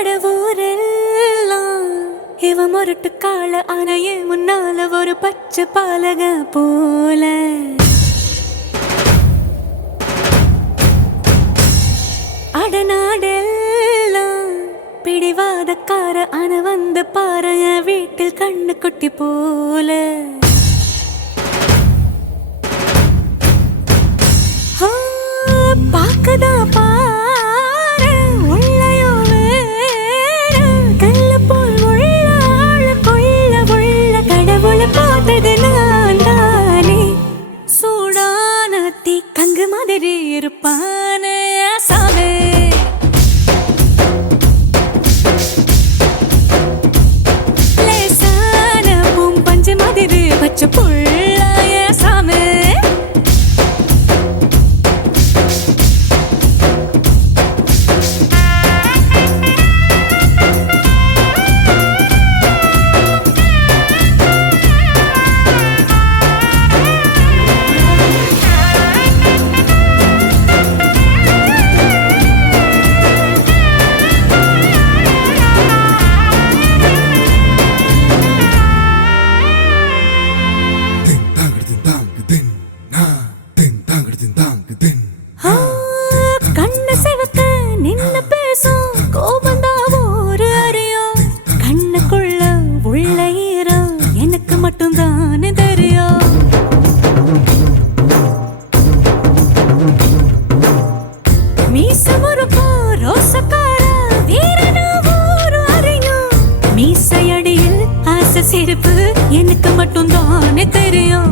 கடவுரெல்லாம் இவ முரட்டு கால ஆனையே முன்னால ஒரு பச்சை பாலக போல அடநாடெல்லாம் பிடிவாதக்கார ஆன வந்து பாரு வீட்டில் கண்ணு குட்டி போல பாக்கதா பாரு உள்ளயோ வேற கல்ல போல் உள்ள கொள்ள உள்ள கடவுளை பார்த்தது நான் தானே சூடான தீ கங்கு மாதிரி இருப்பானே சாவே லேசான பூம் பஞ்சு மாதிரி பச்சை புள்ளாய சாமே கண்ண சிவக்க நின்னு பேசும் கோபந்தாவோரு அறியும் கண்ணுக்குள்ள உள்ள ஈரம் எனக்கு மட்டும் தானே தெரியும் மீச முறுக்கோ ரோசக்கார வீரனா ஊரு அறியும் மீசையடியில் ஆசை சிரிப்பு எனக்கு மட்டும் தானே தெரியும்